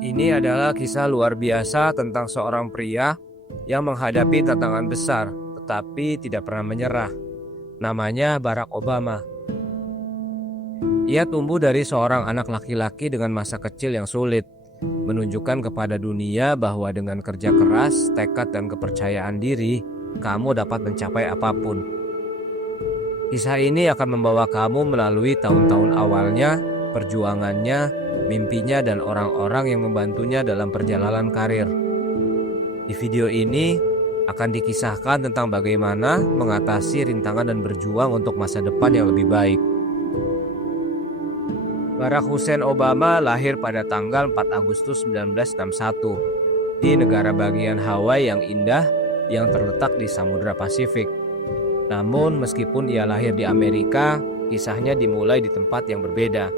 Ini adalah kisah luar biasa tentang seorang pria yang menghadapi tantangan besar tetapi tidak pernah menyerah. Namanya Barack Obama. Ia tumbuh dari seorang anak laki-laki dengan masa kecil yang sulit, menunjukkan kepada dunia bahwa dengan kerja keras, tekad dan kepercayaan diri, kamu dapat mencapai apapun. Kisah ini akan membawa kamu melalui tahun-tahun awalnya, perjuangannya, mimpinya dan orang-orang yang membantunya dalam perjalanan karir. Di video ini akan dikisahkan tentang bagaimana mengatasi rintangan dan berjuang untuk masa depan yang lebih baik. Barack Hussein Obama lahir pada tanggal 4 Agustus 1961 di negara bagian Hawaii yang indah yang terletak di Samudra Pasifik. Namun meskipun ia lahir di Amerika, kisahnya dimulai di tempat yang berbeda.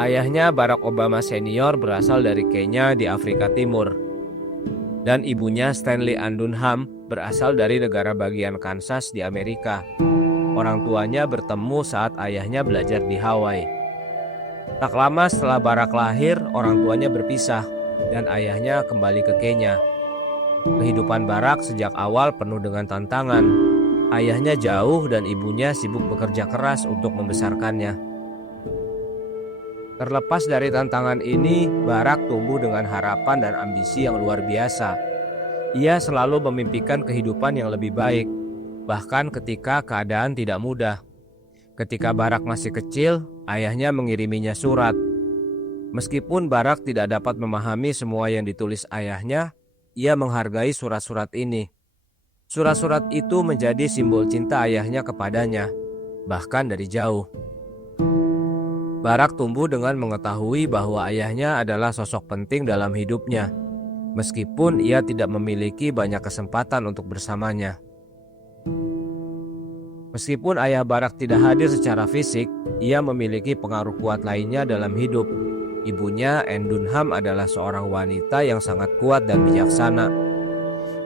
Ayahnya Barack Obama Senior berasal dari Kenya di Afrika Timur. Dan ibunya Stanley Ann Dunham berasal dari negara bagian Kansas di Amerika. Orang tuanya bertemu saat ayahnya belajar di Hawaii. Tak lama setelah Barack lahir, orang tuanya berpisah dan ayahnya kembali ke Kenya. Kehidupan Barack sejak awal penuh dengan tantangan. Ayahnya jauh dan ibunya sibuk bekerja keras untuk membesarkannya. Terlepas dari tantangan ini, Barack tumbuh dengan harapan dan ambisi yang luar biasa. Ia selalu memimpikan kehidupan yang lebih baik, bahkan ketika keadaan tidak mudah. Ketika Barack masih kecil, ayahnya mengiriminya surat. Meskipun Barack tidak dapat memahami semua yang ditulis ayahnya, ia menghargai surat-surat ini. Surat-surat itu menjadi simbol cinta ayahnya kepadanya, bahkan dari jauh. Barack tumbuh dengan mengetahui bahwa ayahnya adalah sosok penting dalam hidupnya, meskipun ia tidak memiliki banyak kesempatan untuk bersamanya. Meskipun ayah Barack tidak hadir secara fisik, ia memiliki pengaruh kuat lainnya dalam hidup. Ibunya, Ann Dunham, adalah seorang wanita yang sangat kuat dan bijaksana.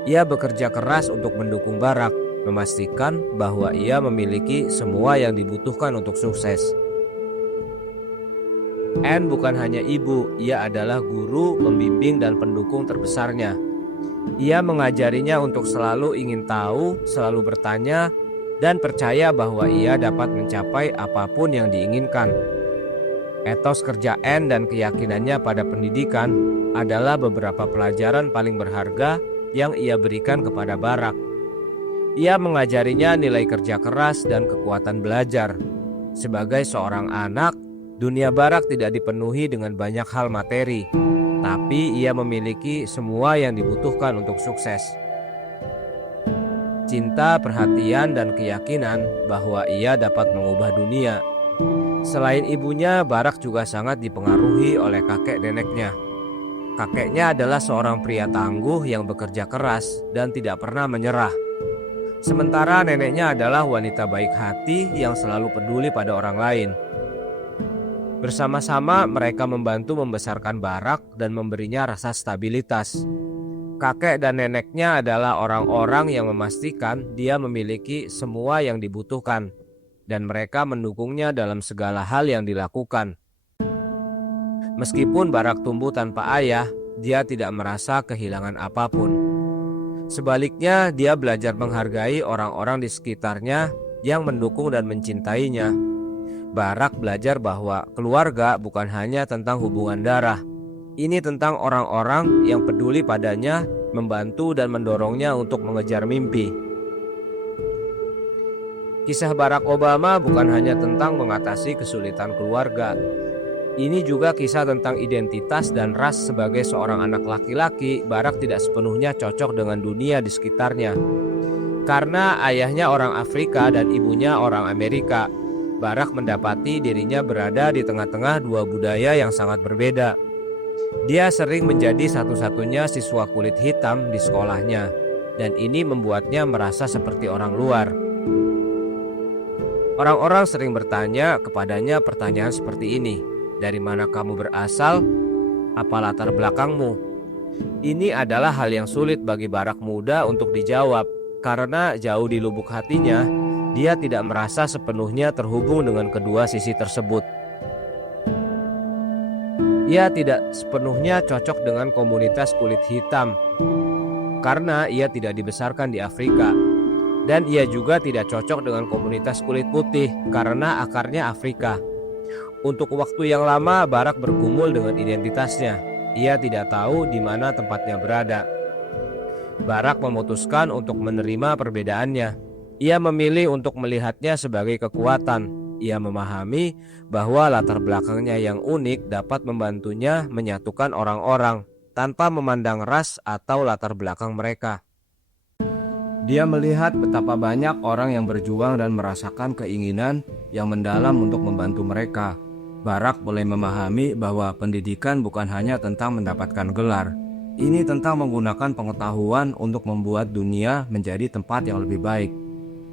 Ia bekerja keras untuk mendukung Barack, memastikan bahwa ia memiliki semua yang dibutuhkan untuk sukses. Ann bukan hanya ibu, ia adalah guru, pembimbing, dan pendukung terbesarnya. Ia mengajarinya untuk selalu ingin tahu, selalu bertanya, dan percaya bahwa ia dapat mencapai apapun yang diinginkan. Etos kerja Ann dan keyakinannya pada pendidikan adalah beberapa pelajaran paling berharga yang ia berikan kepada Barack. Ia mengajarinya nilai kerja keras dan kekuatan belajar. Sebagai seorang anak, dunia Barack tidak dipenuhi dengan banyak hal materi, tapi ia memiliki semua yang dibutuhkan untuk sukses. Cinta, perhatian, dan keyakinan bahwa ia dapat mengubah dunia. Selain ibunya, Barack juga sangat dipengaruhi oleh kakek neneknya. Kakeknya adalah seorang pria tangguh yang bekerja keras dan tidak pernah menyerah. Sementara neneknya adalah wanita baik hati yang selalu peduli pada orang lain. Bersama-sama mereka membantu membesarkan Barack dan memberinya rasa stabilitas. Kakek dan neneknya adalah orang-orang yang memastikan dia memiliki semua yang dibutuhkan, dan mereka mendukungnya dalam segala hal yang dilakukan. Meskipun Barack tumbuh tanpa ayah, dia tidak merasa kehilangan apapun. Sebaliknya, dia belajar menghargai orang-orang di sekitarnya yang mendukung dan mencintainya. Barack belajar bahwa keluarga bukan hanya tentang hubungan darah. Ini tentang orang-orang yang peduli padanya, membantu dan mendorongnya untuk mengejar mimpi. Kisah Barack Obama bukan hanya tentang mengatasi kesulitan keluarga. Ini juga kisah tentang identitas dan ras. Sebagai seorang anak laki-laki, Barack tidak sepenuhnya cocok dengan dunia di sekitarnya. Karena ayahnya orang Afrika dan ibunya orang Amerika, Barack mendapati dirinya berada di tengah-tengah dua budaya yang sangat berbeda. Dia sering menjadi satu-satunya siswa kulit hitam di sekolahnya, dan ini membuatnya merasa seperti orang luar. Orang-orang sering bertanya kepadanya pertanyaan seperti ini, "Dari mana kamu berasal? Apa latar belakangmu?" Ini adalah hal yang sulit bagi Barack muda untuk dijawab, karena jauh di lubuk hatinya, dia tidak merasa sepenuhnya terhubung dengan kedua sisi tersebut. Ia tidak sepenuhnya cocok dengan komunitas kulit hitam karena ia tidak dibesarkan di Afrika. Dan ia juga tidak cocok dengan komunitas kulit putih karena akarnya Afrika. Untuk waktu yang lama, Barack bergumul dengan identitasnya. Ia tidak tahu di mana tempatnya berada. Barack memutuskan untuk menerima perbedaannya. Ia memilih untuk melihatnya sebagai kekuatan. Ia memahami bahwa latar belakangnya yang unik dapat membantunya menyatukan orang-orang tanpa memandang ras atau latar belakang mereka. Dia melihat betapa banyak orang yang berjuang dan merasakan keinginan yang mendalam untuk membantu mereka. Barack mulai memahami bahwa pendidikan bukan hanya tentang mendapatkan gelar. Ini tentang menggunakan pengetahuan untuk membuat dunia menjadi tempat yang lebih baik.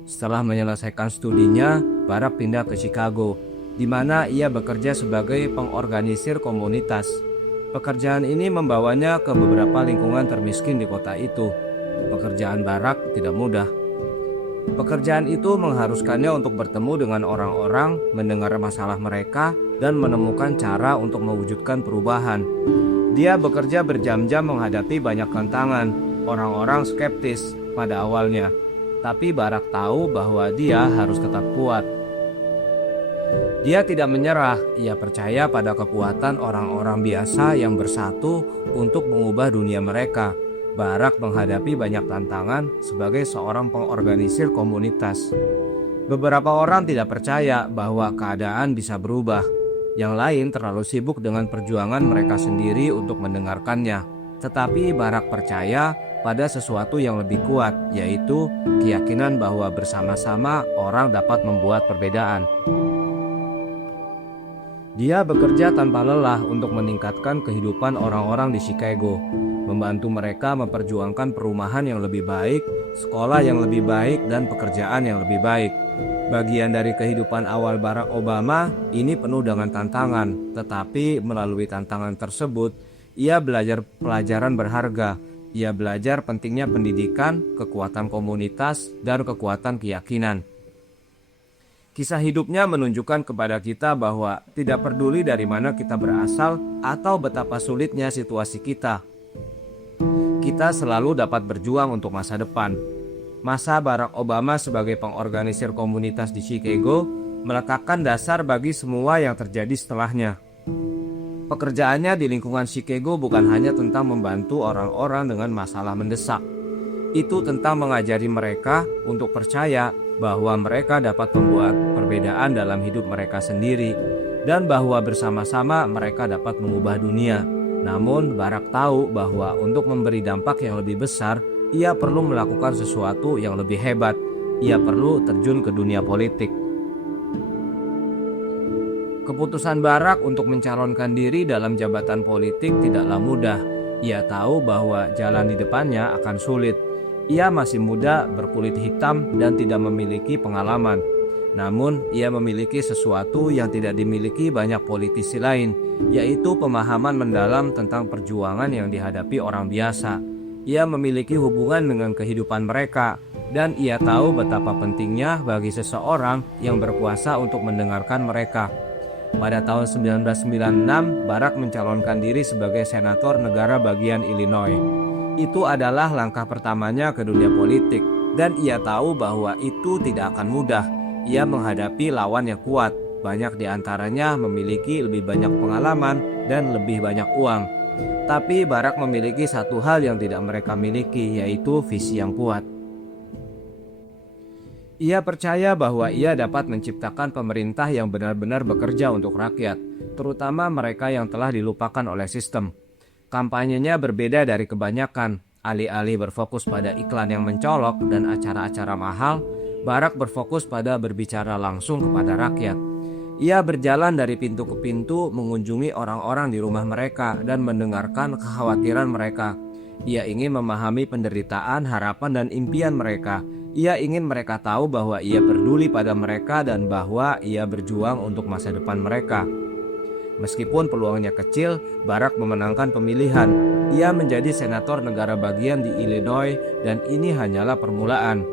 Setelah menyelesaikan studinya, Barack pindah ke Chicago, di mana ia bekerja sebagai pengorganisir komunitas. Pekerjaan ini membawanya ke beberapa lingkungan termiskin di kota itu. Pekerjaan Barack tidak mudah. Pekerjaan itu mengharuskannya untuk bertemu dengan orang-orang, mendengar masalah mereka, dan menemukan cara untuk mewujudkan perubahan. Dia bekerja berjam-jam menghadapi banyak tantangan. Orang-orang skeptis pada awalnya, tapi Barack tahu bahwa dia harus tetap kuat. Dia tidak menyerah. Ia percaya pada kekuatan orang-orang biasa yang bersatu untuk mengubah dunia mereka. Barack menghadapi banyak tantangan sebagai seorang pengorganisir komunitas. Beberapa orang tidak percaya bahwa keadaan bisa berubah. Yang lain terlalu sibuk dengan perjuangan mereka sendiri untuk mendengarkannya. Tetapi Barack percaya pada sesuatu yang lebih kuat, yaitu keyakinan bahwa bersama-sama orang dapat membuat perbedaan. Dia bekerja tanpa lelah untuk meningkatkan kehidupan orang-orang di Chicago, membantu mereka memperjuangkan perumahan yang lebih baik, sekolah yang lebih baik, dan pekerjaan yang lebih baik. Bagian dari kehidupan awal Barack Obama ini penuh dengan tantangan, tetapi melalui tantangan tersebut, ia belajar pelajaran berharga. Ia belajar pentingnya pendidikan, kekuatan komunitas, dan kekuatan keyakinan. Kisah hidupnya menunjukkan kepada kita bahwa tidak peduli dari mana kita berasal atau betapa sulitnya situasi kita selalu dapat berjuang untuk masa depan. Masa Barack Obama sebagai pengorganisir komunitas di Chicago meletakkan dasar bagi semua yang terjadi setelahnya. Pekerjaannya di lingkungan Chicago bukan hanya tentang membantu orang-orang dengan masalah mendesak. Itu tentang mengajari mereka untuk percaya bahwa mereka dapat membuat perbedaan dalam hidup mereka sendiri dan bahwa bersama-sama mereka dapat mengubah dunia. Namun Barack tahu bahwa untuk memberi dampak yang lebih besar, ia perlu melakukan sesuatu yang lebih hebat. Ia perlu terjun ke dunia politik. Keputusan Barack untuk mencalonkan diri dalam jabatan politik tidaklah mudah. Ia tahu bahwa jalan di depannya akan sulit. Ia masih muda, berkulit hitam, dan tidak memiliki pengalaman. Namun, ia memiliki sesuatu yang tidak dimiliki banyak politisi lain, yaitu pemahaman mendalam tentang perjuangan yang dihadapi orang biasa. Ia memiliki hubungan dengan kehidupan mereka, dan ia tahu betapa pentingnya bagi seseorang yang berkuasa untuk mendengarkan mereka. Pada tahun 1996, Barack mencalonkan diri sebagai senator negara bagian Illinois. Itu adalah langkah pertamanya ke dunia politik, dan ia tahu bahwa itu tidak akan mudah. Ia menghadapi lawan yang kuat, banyak di antaranya memiliki lebih banyak pengalaman dan lebih banyak uang. Tapi Barack memiliki satu hal yang tidak mereka miliki, yaitu visi yang kuat. Ia percaya bahwa ia dapat menciptakan pemerintah yang benar-benar bekerja untuk rakyat, terutama mereka yang telah dilupakan oleh sistem. Kampanyenya berbeda dari kebanyakan. Alih-alih berfokus pada iklan yang mencolok dan acara-acara mahal, Barack berfokus pada berbicara langsung kepada rakyat. Ia berjalan dari pintu ke pintu, mengunjungi orang-orang di rumah mereka dan mendengarkan kekhawatiran mereka. Ia ingin memahami penderitaan, harapan, dan impian mereka. Ia ingin mereka tahu bahwa ia peduli pada mereka dan bahwa ia berjuang untuk masa depan mereka. Meskipun peluangnya kecil, Barack memenangkan pemilihan. Ia menjadi senator negara bagian di Illinois dan ini hanyalah permulaan.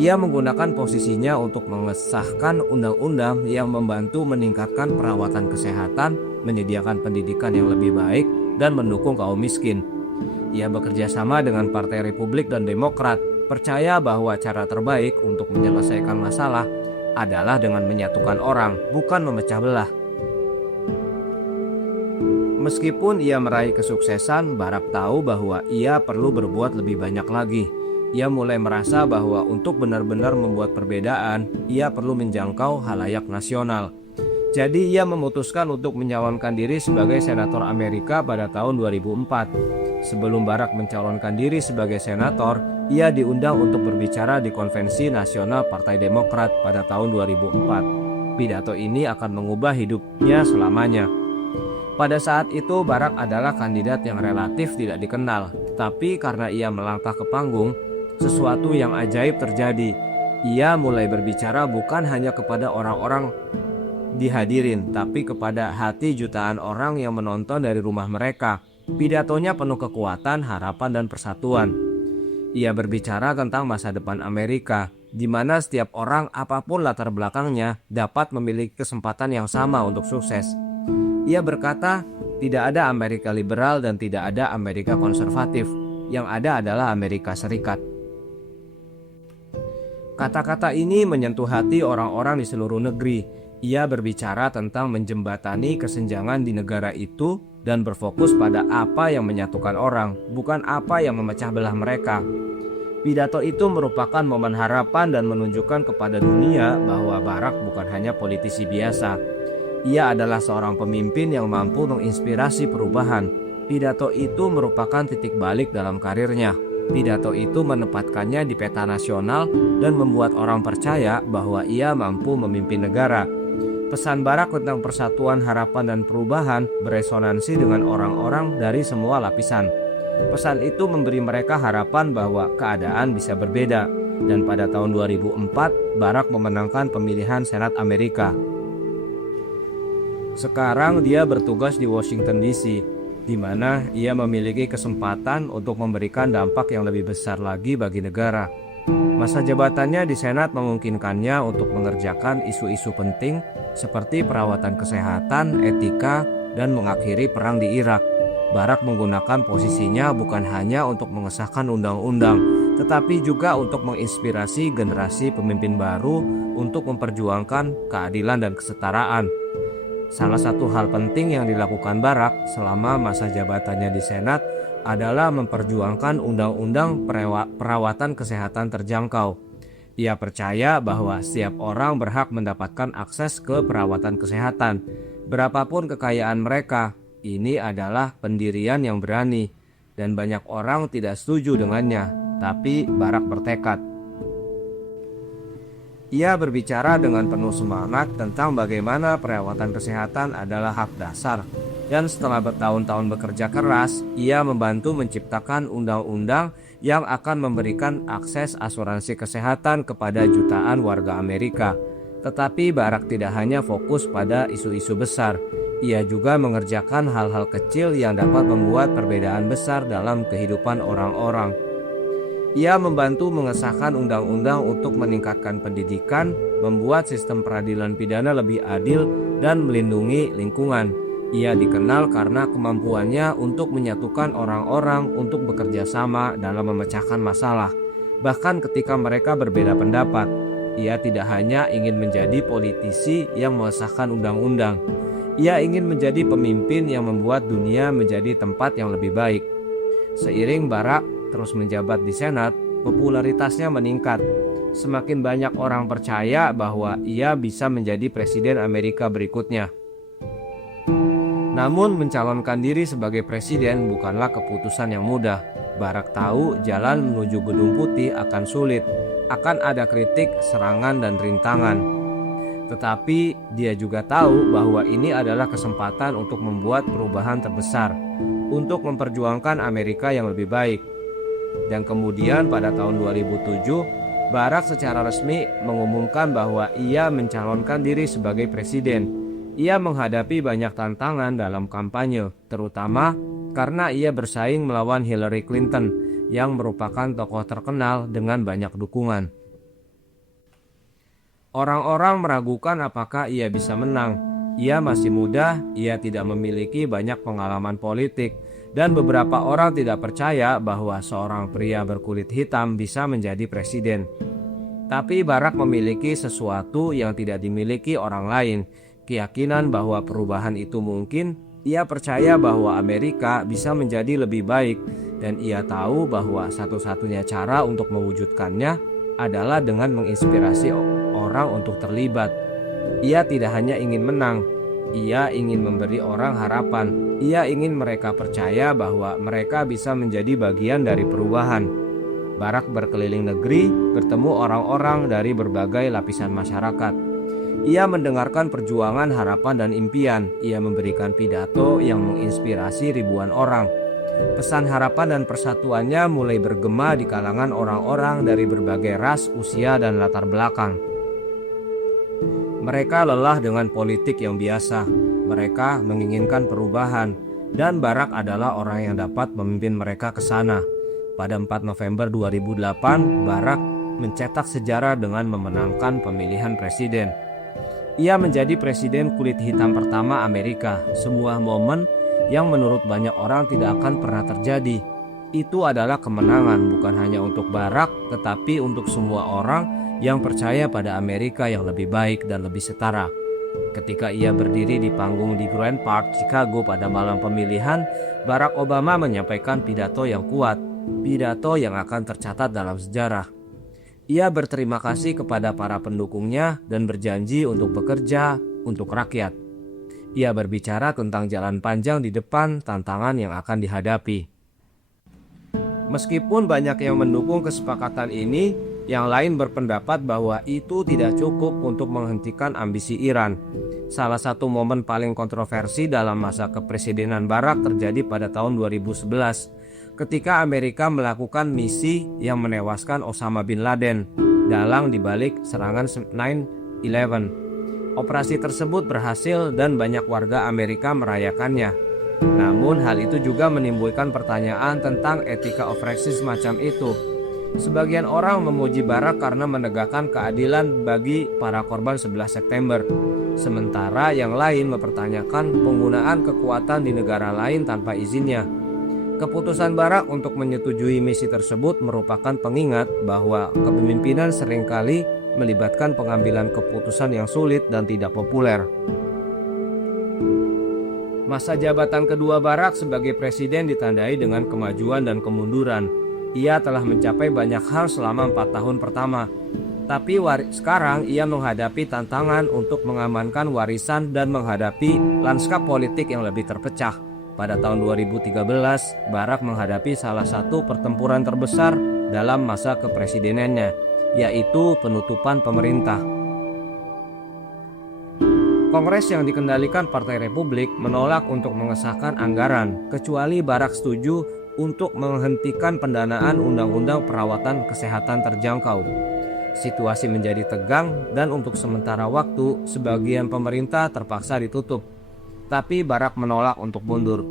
Ia menggunakan posisinya untuk mengesahkan undang-undang yang membantu meningkatkan perawatan kesehatan menyediakan pendidikan yang lebih baik, dan mendukung kaum miskin. Ia bekerja sama dengan Partai Republik dan Demokrat, percaya bahwa cara terbaik untuk menyelesaikan masalah adalah dengan menyatukan orang, bukan memecah belah. Meskipun ia meraih kesuksesan, Barack tahu bahwa ia perlu berbuat lebih banyak lagi. Ia mulai merasa bahwa untuk benar-benar membuat perbedaan, ia perlu menjangkau halayak nasional. Jadi ia memutuskan untuk mencalonkan diri sebagai senator Amerika pada tahun 2004. Sebelum Barack mencalonkan diri sebagai senator, ia diundang untuk berbicara di Konvensi Nasional Partai Demokrat pada tahun 2004. Pidato ini akan mengubah hidupnya selamanya. Pada saat itu Barack adalah kandidat yang relatif tidak dikenal, tapi karena ia melangkah ke panggung, sesuatu yang ajaib terjadi. Ia mulai berbicara bukan hanya kepada orang-orang dihadirin, tapi kepada hati jutaan orang yang menonton dari rumah mereka. Pidatonya penuh kekuatan, harapan, dan persatuan. Ia berbicara tentang masa depan Amerika, di mana setiap orang apapun latar belakangnya dapat memiliki kesempatan yang sama untuk sukses. Ia berkata, tidak ada Amerika liberal dan tidak ada Amerika konservatif. Yang ada adalah Amerika Serikat. Kata-kata ini menyentuh hati orang-orang di seluruh negeri. Ia berbicara tentang menjembatani kesenjangan di negara itu dan berfokus pada apa yang menyatukan orang, bukan apa yang memecah belah mereka. Pidato itu merupakan momen harapan dan menunjukkan kepada dunia bahwa Barack bukan hanya politisi biasa. Ia adalah seorang pemimpin yang mampu menginspirasi perubahan. Pidato itu merupakan titik balik dalam karirnya. Pidato itu menempatkannya di peta nasional dan membuat orang percaya bahwa ia mampu memimpin negara. Pesan Barack tentang persatuan, harapan, dan perubahan beresonansi dengan orang-orang dari semua lapisan. Pesan itu memberi mereka harapan bahwa keadaan bisa berbeda. Dan pada tahun 2004, Barack memenangkan pemilihan Senat Amerika. Sekarang dia bertugas di Washington DC, di mana ia memiliki kesempatan untuk memberikan dampak yang lebih besar lagi bagi negara. Masa jabatannya di Senat memungkinkannya untuk mengerjakan isu-isu penting seperti perawatan kesehatan, etika, dan mengakhiri perang di Irak. Barack menggunakan posisinya bukan hanya untuk mengesahkan undang-undang, tetapi juga untuk menginspirasi generasi pemimpin baru untuk memperjuangkan keadilan dan kesetaraan. Salah satu hal penting yang dilakukan Barack selama masa jabatannya di Senat adalah memperjuangkan undang-undang perawatan kesehatan terjangkau. Ia percaya bahwa setiap orang berhak mendapatkan akses ke perawatan kesehatan, berapapun kekayaan mereka. Ini adalah pendirian yang berani, dan banyak orang tidak setuju dengannya, tapi Barack bertekad. Ia berbicara dengan penuh semangat tentang bagaimana perawatan kesehatan adalah hak dasar. Dan setelah bertahun-tahun bekerja keras, ia membantu menciptakan undang-undang yang akan memberikan akses asuransi kesehatan kepada jutaan warga Amerika. Tetapi Barack tidak hanya fokus pada isu-isu besar. Ia juga mengerjakan hal-hal kecil yang dapat membuat perbedaan besar dalam kehidupan orang-orang. Ia membantu mengesahkan undang-undang untuk meningkatkan pendidikan, membuat sistem peradilan pidana lebih adil, dan melindungi lingkungan. Ia dikenal karena kemampuannya untuk menyatukan orang-orang untuk bekerja sama dalam memecahkan masalah. Bahkan ketika mereka berbeda pendapat, ia tidak hanya ingin menjadi politisi yang mengesahkan undang-undang. Ia ingin menjadi pemimpin yang membuat dunia menjadi tempat yang lebih baik. Seiring Barack terus menjabat di Senat, popularitasnya meningkat. Semakin banyak orang percaya bahwa ia bisa menjadi presiden Amerika berikutnya. Namun mencalonkan diri sebagai presiden bukanlah keputusan yang mudah. Barack tahu jalan menuju Gedung Putih akan sulit, akan ada kritik, serangan, dan rintangan. Tetapi dia juga tahu bahwa ini adalah kesempatan untuk membuat perubahan terbesar, untuk memperjuangkan Amerika yang lebih baik. Dan kemudian pada tahun 2007, Barack secara resmi mengumumkan bahwa ia mencalonkan diri sebagai presiden. Ia menghadapi banyak tantangan dalam kampanye, terutama karena ia bersaing melawan Hillary Clinton yang merupakan tokoh terkenal dengan banyak dukungan. Orang-orang meragukan apakah ia bisa menang. Ia masih muda, ia tidak memiliki banyak pengalaman politik, dan beberapa orang tidak percaya bahwa seorang pria berkulit hitam bisa menjadi presiden. Tapi Barack memiliki sesuatu yang tidak dimiliki orang lain, keyakinan bahwa perubahan itu mungkin. Ia percaya bahwa Amerika bisa menjadi lebih baik, dan ia tahu bahwa satu-satunya cara untuk mewujudkannya adalah dengan menginspirasi orang untuk terlibat. Ia tidak hanya ingin menang, ia ingin memberi orang harapan. Ia ingin mereka percaya bahwa mereka bisa menjadi bagian dari perubahan. Barack berkeliling negeri, bertemu orang-orang dari berbagai lapisan masyarakat. Ia mendengarkan perjuangan, harapan, dan impian. Ia memberikan pidato yang menginspirasi ribuan orang. Pesan harapan dan persatuannya mulai bergema di kalangan orang-orang dari berbagai ras, usia, dan latar belakang. Mereka lelah dengan politik yang biasa. Mereka menginginkan perubahan, dan Barack adalah orang yang dapat memimpin mereka ke sana. Pada 4 November 2008, Barack mencetak sejarah dengan memenangkan pemilihan presiden. Ia menjadi presiden kulit hitam pertama Amerika, sebuah momen yang menurut banyak orang tidak akan pernah terjadi. Itu adalah kemenangan bukan hanya untuk Barack, tetapi untuk semua orang yang percaya pada Amerika yang lebih baik dan lebih setara. Ketika ia berdiri di panggung di Grand Park, Chicago pada malam pemilihan, Barack Obama menyampaikan pidato yang kuat, pidato yang akan tercatat dalam sejarah. Ia berterima kasih kepada para pendukungnya dan berjanji untuk bekerja untuk rakyat. Ia berbicara tentang jalan panjang di depan, tantangan yang akan dihadapi. Meskipun banyak yang mendukung kesepakatan ini, yang lain berpendapat bahwa itu tidak cukup untuk menghentikan ambisi Iran. Salah satu momen paling kontroversi dalam masa kepresidenan Barack terjadi pada tahun 2011. Ketika Amerika melakukan misi yang menewaskan Osama bin Laden dalang dibalik serangan 9/11. Operasi tersebut berhasil dan banyak warga Amerika merayakannya. Namun hal itu juga menimbulkan pertanyaan tentang etika operasi semacam itu. Sebagian orang memuji Barack karena menegakkan keadilan bagi para korban 11 September. Sementara yang lain mempertanyakan penggunaan kekuatan di negara lain tanpa izinnya. Keputusan Barack untuk menyetujui misi tersebut merupakan pengingat bahwa kepemimpinan seringkali melibatkan pengambilan keputusan yang sulit dan tidak populer. Masa jabatan kedua Barack sebagai presiden ditandai dengan kemajuan dan kemunduran. Ia telah mencapai banyak hal selama 4 tahun pertama. Tapi sekarang ia menghadapi tantangan untuk mengamankan warisan dan menghadapi lanskap politik yang lebih terpecah. Pada tahun 2013, Barack menghadapi salah satu pertempuran terbesar dalam masa kepresidenannya, yaitu penutupan pemerintah. Kongres yang dikendalikan Partai Republik menolak untuk mengesahkan anggaran, kecuali Barack setuju untuk menghentikan pendanaan undang-undang perawatan kesehatan terjangkau. Situasi menjadi tegang dan untuk sementara waktu sebagian pemerintah terpaksa ditutup. Tapi Barack menolak untuk mundur.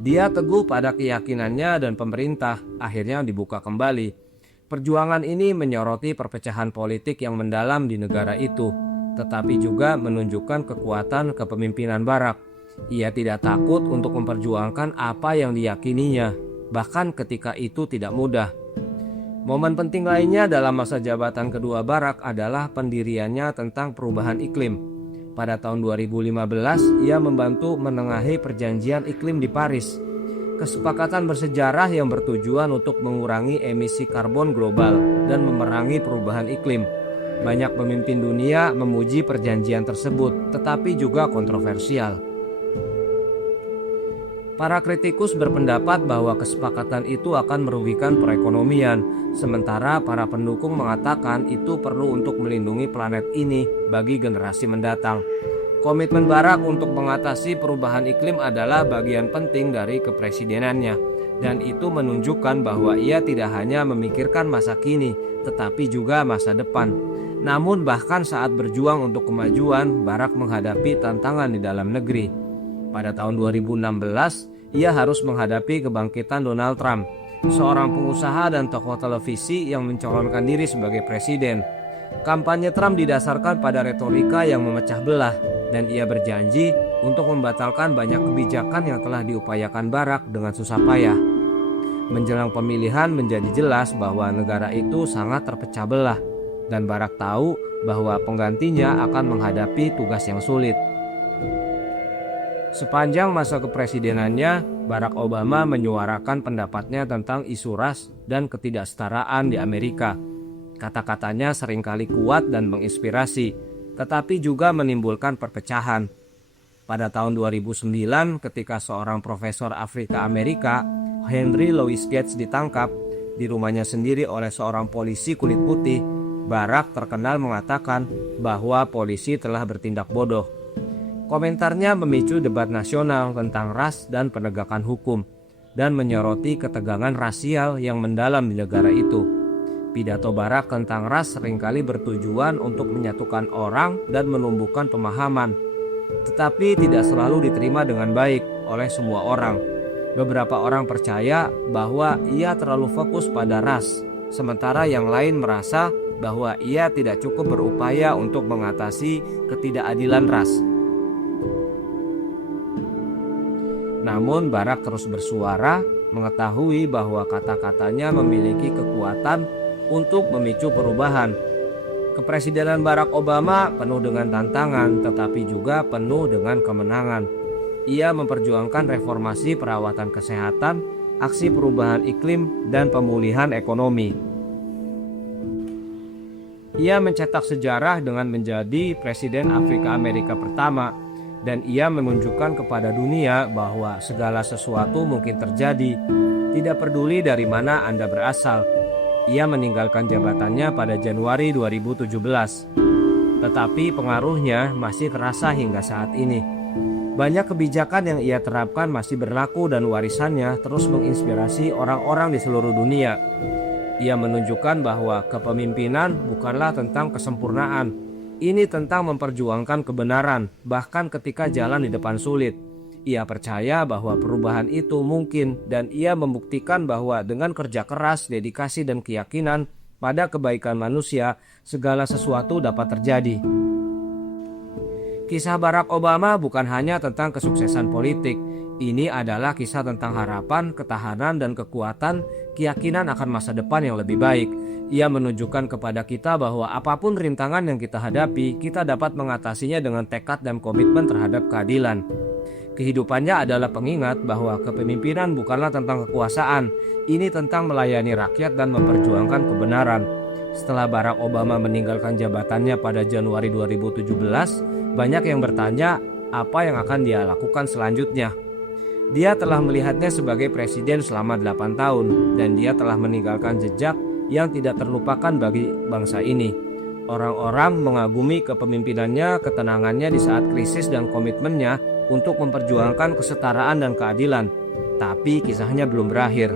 Dia teguh pada keyakinannya dan pemerintah akhirnya dibuka kembali. Perjuangan ini menyoroti perpecahan politik yang mendalam di negara itu, tetapi juga menunjukkan kekuatan kepemimpinan Barack. Ia tidak takut untuk memperjuangkan apa yang diyakininya, bahkan ketika itu tidak mudah. Momen penting lainnya dalam masa jabatan kedua Barack adalah pendiriannya tentang perubahan iklim. Pada tahun 2015, ia membantu menengahi perjanjian iklim di Paris. Kesepakatan bersejarah yang bertujuan untuk mengurangi emisi karbon global dan memerangi perubahan iklim. Banyak pemimpin dunia memuji perjanjian tersebut, tetapi juga kontroversial. Para kritikus berpendapat bahwa kesepakatan itu akan merugikan perekonomian, sementara para pendukung mengatakan itu perlu untuk melindungi planet ini bagi generasi mendatang. Komitmen Barack untuk mengatasi perubahan iklim adalah bagian penting dari kepresidenannya, dan itu menunjukkan bahwa ia tidak hanya memikirkan masa kini, tetapi juga masa depan. Namun bahkan saat berjuang untuk kemajuan, Barack menghadapi tantangan di dalam negeri. Pada tahun 2016, ia harus menghadapi kebangkitan Donald Trump, seorang pengusaha dan tokoh televisi yang mencalonkan diri sebagai presiden. Kampanye Trump didasarkan pada retorika yang memecah belah, dan ia berjanji untuk membatalkan banyak kebijakan yang telah diupayakan Barack dengan susah payah. Menjelang pemilihan menjadi jelas bahwa negara itu sangat terpecah belah, dan Barack tahu bahwa penggantinya akan menghadapi tugas yang sulit. Sepanjang masa kepresidenannya, Barack Obama menyuarakan pendapatnya tentang isu ras dan ketidaksetaraan di Amerika. Kata-katanya seringkali kuat dan menginspirasi, tetapi juga menimbulkan perpecahan. Pada tahun 2009, ketika seorang profesor Afrika Amerika, Henry Louis Gates, ditangkap di rumahnya sendiri oleh seorang polisi kulit putih, Barack terkenal mengatakan bahwa polisi telah bertindak bodoh. Komentarnya memicu debat nasional tentang ras dan penegakan hukum, dan menyoroti ketegangan rasial yang mendalam di negara itu. Pidato Barack tentang ras seringkali bertujuan untuk menyatukan orang dan menumbuhkan pemahaman, tetapi tidak selalu diterima dengan baik oleh semua orang. Beberapa orang percaya bahwa ia terlalu fokus pada ras, sementara yang lain merasa bahwa ia tidak cukup berupaya untuk mengatasi ketidakadilan ras. Namun Barack terus bersuara, mengetahui bahwa kata-katanya memiliki kekuatan untuk memicu perubahan. Kepresidenan Barack Obama penuh dengan tantangan, tetapi juga penuh dengan kemenangan. Ia memperjuangkan reformasi perawatan kesehatan, aksi perubahan iklim, dan pemulihan ekonomi. Ia mencetak sejarah dengan menjadi Presiden Afrika Amerika pertama, dan ia menunjukkan kepada dunia bahwa segala sesuatu mungkin terjadi, tidak peduli dari mana Anda berasal. Ia meninggalkan jabatannya pada Januari 2017, tetapi pengaruhnya masih terasa hingga saat ini. Banyak kebijakan yang ia terapkan masih berlaku dan warisannya terus menginspirasi orang-orang di seluruh dunia. Ia menunjukkan bahwa kepemimpinan bukanlah tentang kesempurnaan. Ini tentang memperjuangkan kebenaran, bahkan ketika jalan di depan sulit. Ia percaya bahwa perubahan itu mungkin, dan ia membuktikan bahwa dengan kerja keras, dedikasi, dan keyakinan pada kebaikan manusia, segala sesuatu dapat terjadi. Kisah Barack Obama bukan hanya tentang kesuksesan politik. Ini adalah kisah tentang harapan, ketahanan, dan kekuatan, keyakinan akan masa depan yang lebih baik. Ia menunjukkan kepada kita bahwa apapun rintangan yang kita hadapi, kita dapat mengatasinya dengan tekad dan komitmen terhadap keadilan. Kehidupannya adalah pengingat bahwa kepemimpinan bukanlah tentang kekuasaan. Ini tentang melayani rakyat dan memperjuangkan kebenaran. Setelah Barack Obama meninggalkan jabatannya pada Januari 2017, banyak yang bertanya apa yang akan dia lakukan selanjutnya. Dia telah melihatnya sebagai presiden selama 8 tahun, dan dia telah meninggalkan jejak yang tidak terlupakan bagi bangsa ini. Orang-orang mengagumi kepemimpinannya, ketenangannya di saat krisis, dan komitmennya untuk memperjuangkan kesetaraan dan keadilan. Tapi kisahnya belum berakhir.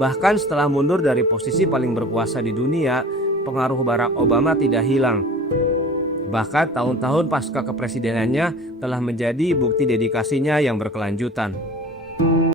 Bahkan setelah mundur dari posisi paling berkuasa di dunia, pengaruh Barack Obama tidak hilang. Bahkan tahun-tahun pasca kepresidenannya telah menjadi bukti dedikasinya yang berkelanjutan.